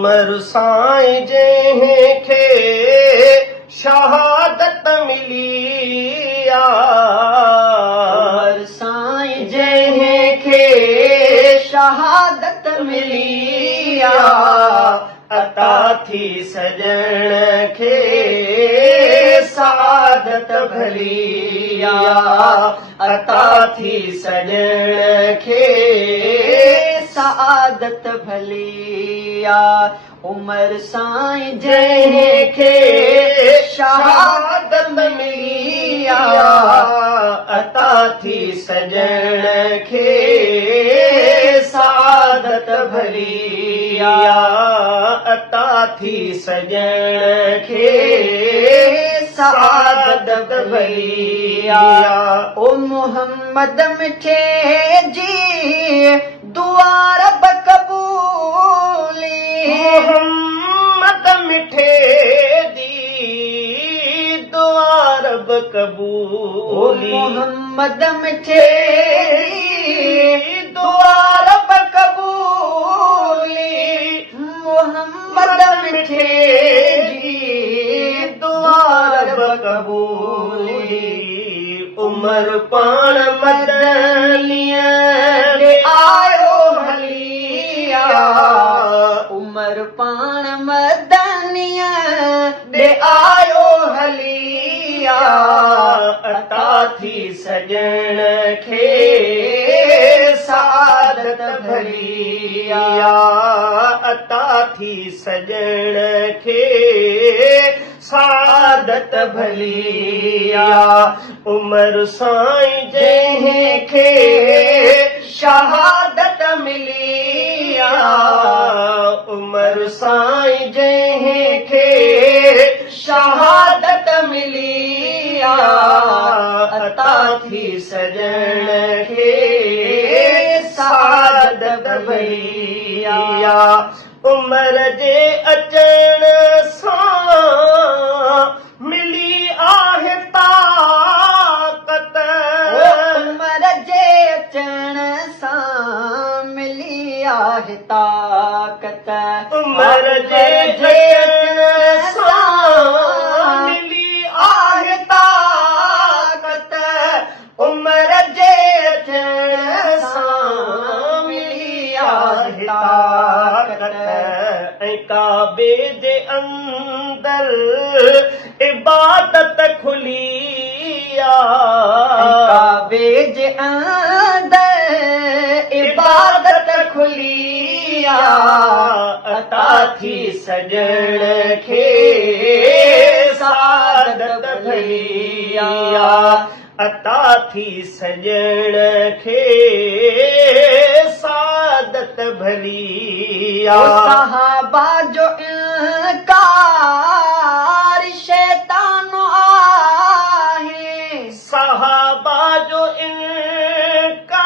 उमर साईं जंहिंखे शहादत मिली उमर साईं जंहिंखे शहादत मिली अता थी सजण खे सआदत भली अता थी सजण खे सआदत भली उमर साईं जंहिंखे शहादत मिली अता थी सजण खे सआदत भली अता थी सजण खे सआदत भली ओ मोहम्मद मिठे जी दुआ रब कबूली मोहम्मद मिठे दी दुआ रब कबूली मोहम्मद मिठे जी दुआ रब कबूली मोहम्मद मिठे जी दुआ रब कबूली उमर पाण मदनीअ ॾे आयो हलिया उमर पाण मदनीअ ॾे आयो हलिया अता थी सजण खे सआदत भली अता थी सजण खे सआदत भली उमर साईं जंहिंखे शहादत मिली उमर साईं जंहिंखे शहादत मिली अता थी सजण खे सआदत भली उमर जे अचण सां मिली आहे ताक़त उमर जे अचण सां मिली आहे ताक़त उमर जे अचण सां मिली आहे ताक़त उमर जे अचण सां मिली आहे ताक़त ऐं काबे जे अंदर इबादत खुली काबे जे अंदर इबादत खुली अता थी सजण खे सआदत भली अता थी सजण खे सआदत भली सहाबा जो इनकार शैतान आहे सहाबा जो इनकार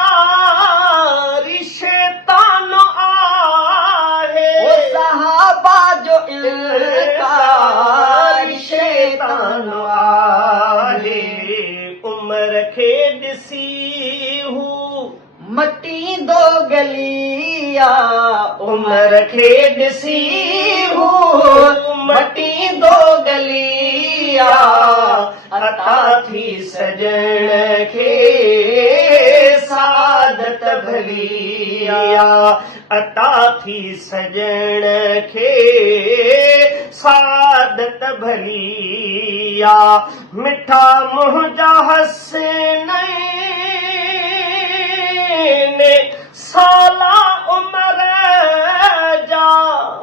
शैतान आहे सहाबा जो इनकार शैतान आहे उमर खे ॾिसी हू मटी दो गलिया उमर खे ॾिसी हू मटी दो गलिया अता थी सजण खे सआदत भली अता थी सजण खे सआदत भली मिठा मुंहिंजा हसनैन साला उमर जा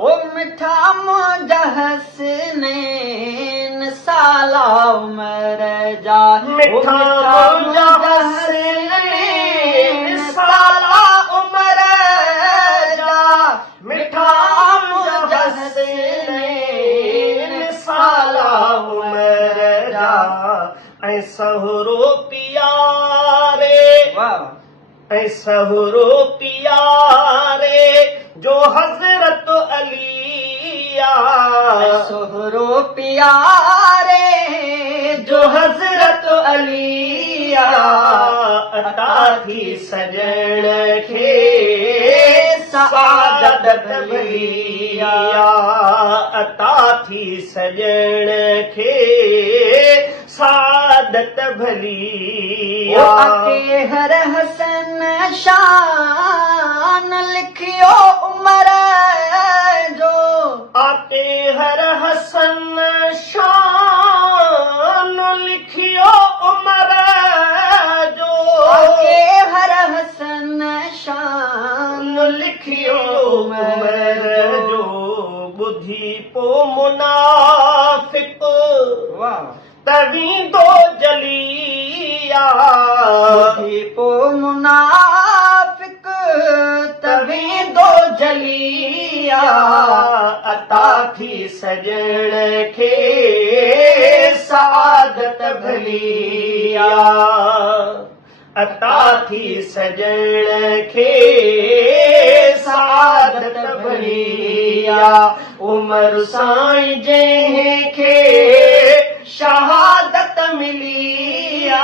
ओ मिठा मुंहिंजा हसनैन साला उमर जा मिठा मुंहिंजा हसनैन साला उमर जा मिठा मुंहिंजा हसनैन साला उमर जा ऐं सहुरो पियारे ऐं सहुरो पियारे जो हज़रत अली सोहरो प्यारे जो हज़रत अली अता थी सजण खे सआदत शहादत भलिया अता थी सजण खे सादत भलिया आके हर हसन शान लिखियो उमर जो आके हर हसन शान लिखियो उमर जो आके हर हसन शान लिखियो उमर जो ॿुधी पो मुनाफ़िक वाह तवींदो जलिया पो मुनाफिक तवींदो जलिया अता थी सजण खे सादत भलिया अता थी सजण खे सादत भलिया उमर साईं जंहिंखे शहादत मिलिया